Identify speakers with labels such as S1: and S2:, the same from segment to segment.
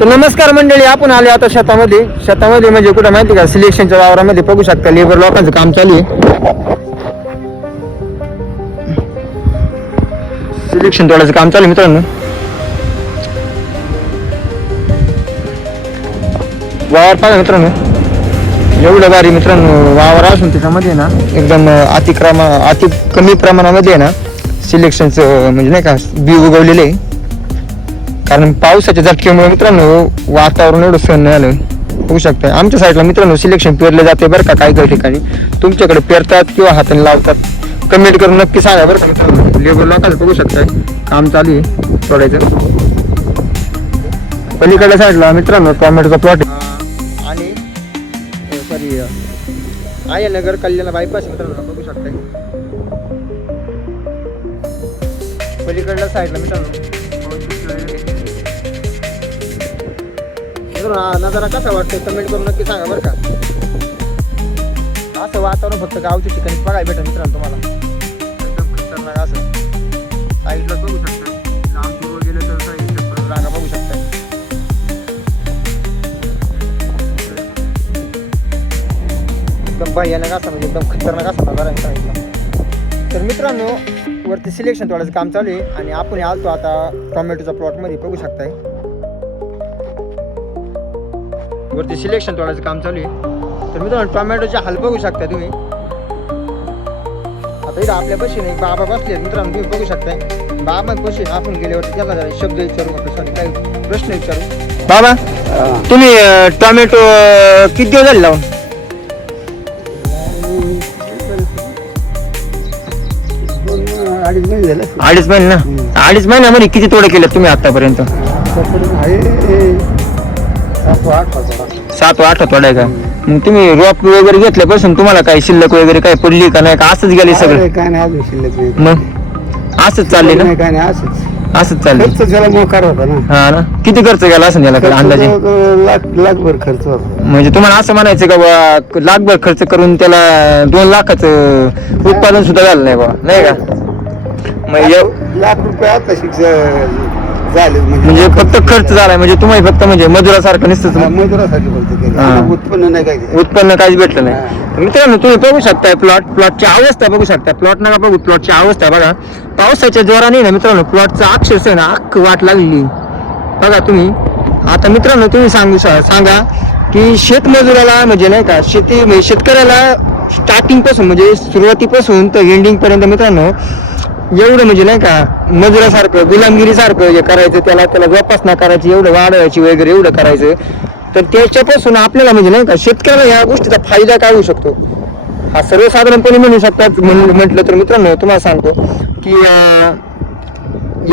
S1: तर नमस्कार मंडळी आपण आले आता शेतामध्ये. शेतामध्ये म्हणजे कुठं माहिती का? सिलेक्शनच्या वावरामध्ये बघू शकता लेबर लोकांचं काम चालू आहे. सिलेक्शन तोडायचं काम चालू आहे मित्रांनो. वावर पाहा मित्रांनो. एवढं भारी मित्रांनो वावर असून त्याच्यामध्ये ना एकदम अतिक्रमा अति कमी प्रमाणामध्ये आहे ना सिलेक्शनचं म्हणजे नाही का बी उगवलेले आहे. कारण पावसाच्या झटक्यामुळे मित्रांनो वातावरण एवढं सहन नाही आलं. होऊ शकतं आमच्या साईडला मित्रांनो सिलेक्शन पेरले जाते बरं का काही काही ठिकाणी. तुमच्याकडे पेरतात किंवा हाताने लावतात. कमेंट करून नक्की सांगा बरं का मित्रांनो. लेबर लोकांचं बघू शकताय. काम चालू आहे. सोडायचं. पलीकडल्या साईडला मित्रांनो टॉमॅटोचा प्लॉट आणि सॉरी आयनगर कल्याण बायपास मित्रांनो बघू शकताय. पलीकडल्या साईडला मित्रांनो. करून हा नजारा कसा वाटतो कमेंट करून नक्की सांगा बरं का. असं वातावरण फक्त गावच्या ठिकाणी बघायला भेटेल मित्रांनो तुम्हाला. एकदम खतरनाक असं. साईडला बघू शकता. लांब गेलं तर साईडला रांगा बघू शकता. एकदम भयानक असा म्हणजे एकदम खतरनाक असा नजारा आहे तर मित्रांनो वरती सिलेक्शन थोडंसं काम चालू आहे आणि आपण आलतो आता टोमॅटोच्या प्लॉटमध्ये बघू शकताय. वरती सिलेक्शन थोडंसं काम चालू आहे. तर मित्रांनो टोमॅटोचे हाल बघू शकता तुम्ही. आता इथं आपल्या बशीने एक बाबा बसले. मित्रांनो तुम्ही बघू शकताय. बाबा बशी आपण गेल्यावरती त्याला जरा शब्द विचारू सॉरी काही प्रश्न विचारू. बाबा तुम्ही टोमॅटो किती दिवस झाले लावून?
S2: अडीच महिने झाले.
S1: अडीच महिने ना? अडीच महिन्यामध्ये किती तोडे केले तुम्ही आतापर्यंत
S2: आहे सात आठ
S1: आठ तोडे का? मग तुम्ही रोप वगैरे घेतल्यापासून तुम्हाला काही शिल्लक वगैरे काही पडली का नाही का? असंच गेले सगळं.
S2: काय नाही अजून शिल्लक नाही.
S1: मग? असंच चालले ना?
S2: नाही, काय नाही असंच.
S1: असंच चालले
S2: खर्च त्याला मोकार होता ना.
S1: हा ना? किती खर्च गेला असं याला अंदाजे?
S2: खर्च लाख लाखभर खर्च होता.
S1: म्हणजे तुम्हाला असं म्हणायचं का बा लाखभर खर्च करून त्याला दोन लाखाचं उत्पादन सुद्धा झालं नाही बा नाही का? मग एव-
S2: लाख रुपये आता शिक्षण झाले
S1: म्हणजे फक्त खर्च झालाय म्हणजे तुम्ही फक्त म्हणजे मजुरासारखं
S2: हा,
S1: नसतं
S2: मजुरासाठी बोलतो केलं.
S1: हा.
S2: आता उत्पन्न नाही काय ते.
S1: उत्पन्न काहीच भेटलं नाही. तर मित्रांनो तुम्ही बघू शकताय प्लॉट प्लॉटची अवस्था बघू शकता प्लॉट नका बघू प्लॉटची अवस्था बघा पावसाच्या जोराने ना मित्रांनो प्लॉटचं अक्षरशः ना अख्ख वाट लागली बघा तुम्ही आता मित्रांनो तुम्ही सांगू श- सांगा की शेतमजुराला म्हणजे नाही का शेती म्हणजे शेतकऱ्याला स्टार्टिंगपासून म्हणजे सुरुवातीपासून तर एंडिंग पर्यंत मित्रांनो एवढं म्हणजे नाही का मजुरासारखं गुलामगिरीसारखं हे करायचं त्याला त्याला जोपासना करायची एवढं वाढवायची वगैरे एवढं करायचं. तर त्याच्यापासून आपल्याला म्हणजे नाही का शेतकऱ्याला या गोष्टीचा फायदा काय होऊ शकतो? हा सर्वसाधारणपणे म्हणू शकतात म्हण- म्हटलं तर मित्रांनो तुम्हाला सांगतो की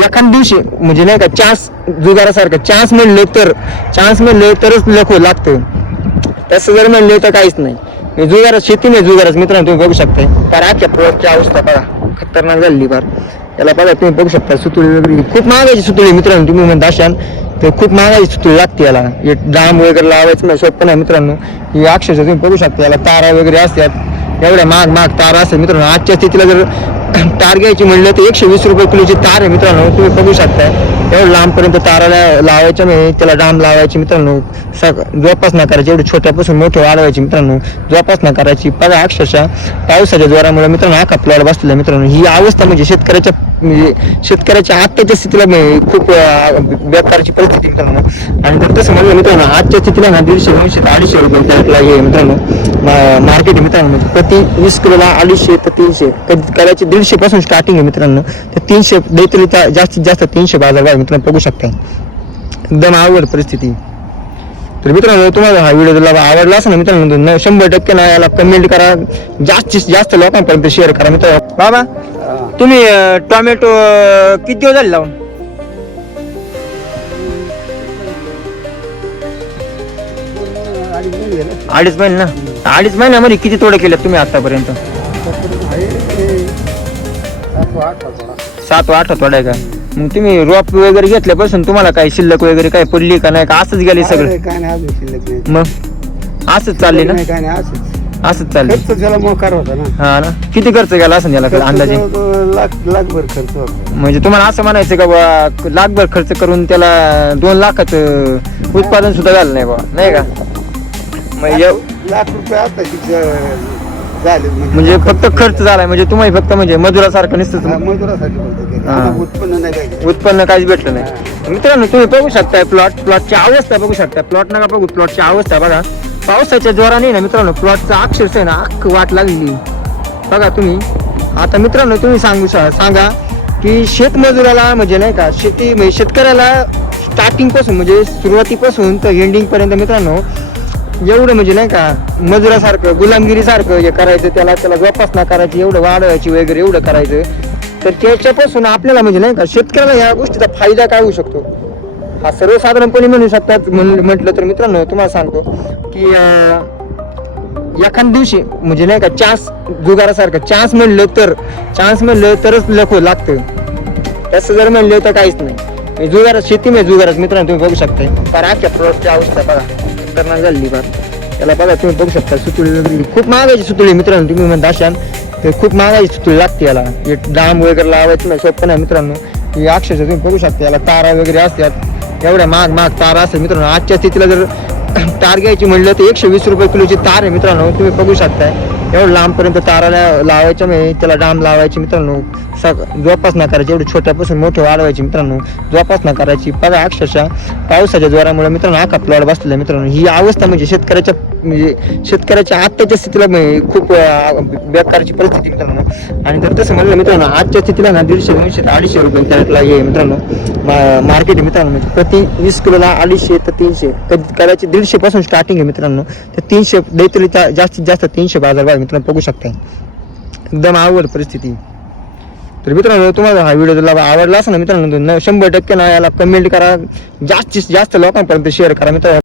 S1: एखाद दिवशी म्हणजे नाही का चान्स जुगारासारखं चान्स म्हणले तर चान्स म्हणले तरच लखो लागतं. तसं जर म्हणले तर काहीच नाही. हे जुगारच शेती नाही जुगारात मित्रांनो तुम्ही बघू शकताय. कारण आजच्या प्लॉटची अवस्था बघा खतरनाक झाली फार. याला बघा तुम्ही बघू शकता सुतुळी वगैरे. खूप महागाची सुतुळी मित्रांनो तुम्ही म्हणता असाल तर खूप महागाची सुतुळी लागते याला. हे डाम वगैरे लावायचं नाही सोपं नाही मित्रांनो. हे अक्षरशः तुम्ही बघू शकता याला तारा वगैरे असतात. एवढ्या महाग महाग तारा असतात मित्रांनो. आजच्या स्थितीला जर तार घ्यायची म्हणलं तर एकशे वीस रुपये किलोची तार आहे मित्रांनो. तुम्ही बघू शकता एवढं लांबपर्यंत ताराला लावायच्या म्हणजे त्याला डांब लावायची मित्रांनो. सग जोपासना करायची एवढी छोट्यापासून मोठे वाढवायची मित्रांनो. जोपासना करायची बघा अक्षरशः पावसाच्या जोरामुळे मित्रांनो हा प्लॉट बसलेला मित्रांनो. ही अवस्था म्हणजे शेतकऱ्याच्या म्हणजे शेतकऱ्याच्या आत्ताच्या स्थितीला म्हणजे खूप व्यापाराची बेकारची परिस्थिती मित्रांनो. आणि जर तसं म्हणलं मित्रांनो आजच्या स्थितीला ना दीडशे दोनशे ते अडीचशे रुपये हे मित्रांनो. मार्केट मित्रांनो. म्हणजे प्रति वीस किलोला अडीचशे ते तीनशे. कदाचित दीडशे पासून स्टार्टिंग आहे मित्रांनो. तर तीनशे देतली जास्तीत जास्त तीनशे बाजार मित्रांनो बघू शकता. एकदम अवघड परिस्थिती. तर मित्रांनो तुम्हाला हा व्हिडिओ जर आवडला असेल ना मित्रांनो न- शंभर टक्के ना याला कमेंट करा. जास्तीत जास्त लोकांपर्यंत शेअर करा मित्रांनो. बाबा. तुम्ही टोमॅटो किती दिवस झाले लावून?
S2: अडीच महिने झाले
S1: अडीच महिने ना. अडीच महिन्यामध्ये किती तोडे केले तुम्ही आतापर्यंत?
S2: आहे सात
S1: सात आठ तोडे का? मग तुम्ही रोप वगैरे घेतल्यापासून तुम्हाला काही शिल्लक वगैरे काही पडली का नाही का? असंच गेले सगळं.
S2: काय नाही अजून शिल्लक नाही.
S1: मग? असंच चालले ना?
S2: नाही, काय नाही असंच.
S1: असंच चाललंय
S2: खर्च त्याला मोकार होता ना.
S1: हा ना? किती खर्च केला असं याला
S2: खर्च
S1: अंदाजे?
S2: जवळजवळ लाख लाखभर खर्च होता.
S1: म्हणजे तुम्हाला असं म्हणायचं का बा लाखभर खर्च करून त्याला दोन लाखाचं उत्पादन सुद्धा झालं नाही बा नाही का? मग एव-
S2: लाख रुपये आता झाले
S1: म्हणजे फक्त खर्च झालाय म्हणजे तुम्ही फक्त म्हणजे मजुरासारखं नसतं
S2: मजुरासाठी बोलतो केलं.
S1: हा.
S2: आम्हाला उत्पन्न नाही पाहिजे
S1: उत्पन्न काहीच भेटलं नाही. मित्रांनो तुम्ही बघू शकताय प्लॉट प्लॉटची अवस्था बघू शकता प्लॉट नका बघू प्लॉटची अवस्था बघा. पावसाच्या जोराने ना मित्रांनो प्लॉटचा अक्षरशः आहे ना अख्ख वाट लागली बघा तुम्ही. आता मित्रांनो तुम्ही सांगू श- सांगा की शेतमजुराला म्हणजे नाही का शेती म्हणजे शेतकऱ्याला स्टार्टिंगपासून म्हणजे सुरुवातीपासून तर एंडिंग पर्यंत मित्रांनो एवढं म्हणजे नाही का मजुरासारखं गुलामगिरीसारखं हे करायचं त्याला त्याला जोपासना करायची एवढं वाढवायची वगैरे एवढं करायचं. तर त्याच्यापासून आपल्याला म्हणजे नाही का शेतकऱ्याला या गोष्टीचा फायदा काय होऊ शकतो? हा सर्वसाधारणपणे म्हणू शकतात म्हण- म्हटलं तर मित्रांनो तुम्हाला सांगतो की एखाद्या एखाद दिवशी म्हणजे नाही का चान्स जुगारासारखं चान्स म्हणलं तर चान्स म्हणलं तरच लखो लागतं. तसं जर म्हणलं तर काहीच नाही. हे जुगारात शेती म्हणजे जुगारात मित्रांनो तुम्ही बघू शकता फार आख्या प्लॉटची अवस्था बघा. खतरनाक झाली फार त्याला बघा तुम्ही बघू शकता सुतुळी खूप महागायची सुतुळी मित्रांनो तुम्ही म्हणता असाल तर खूप महागायची सुतुळी लागते याला. हे डाम वगैरे लावायचं नाही सोपं नाही मित्रांनो. ही अक्षरशः तुम्ही बघू शकता याला तारा वगैरे असतात. एवढ्या महाग महाग तारा असतात मित्रांनो. आजच्या स्थितीला जर तार घ्यायची म्हणलं तर एकशे वीस रुपये किलोची तार आहे मित्रांनो. तुम्ही बघू शकताय एवढं लांबपर्यंत ताराला लावायच्या म्हणजे त्याला डाम लावायची मित्रांनो. सग जोपासना करायची. एवढी छोट्यापासून मोठे वाढवायची मित्रांनो. जोपासना करायची. बघा अक्षरशः पावसाच्या जोरामुळे मित्रांनो आका प्लॉट बसलेला मित्रांनो. ही अवस्था म्हणजे शेतकऱ्याच्या म्हणजे शेतकऱ्याच्या आत्ताच्या स्थितीला म्हणजे खूप बेकारची परिस्थिती मित्रांनो. आणि जर तसं म्हणलं मित्रांनो आजच्या स्थितीला ना दीडशे दोनशे अडीचशे रुपये कॅरेटला हे मित्रांनो. मार्केट मित्रांनो. म्हणजे प्रति वीस किलोला अडीचशे तर तीनशे. कधी कदाचित दीडशेपासून स्टार्टिंग आहे मित्रांनो. तर तीनशे देतली जास्तीत जास्त तीनशे बाजार मित्रांनो बघू शकताय. एकदम आवड परिस्थिती तर मित्रांनो तुम्हाला हा व्हिडिओ जर आवडला असेल ना मित्रांनो शंभर टक्के ना याला कमेंट करा. जास्तीत जास्त लोकांपर्यंत शेअर करा मित्रांनो.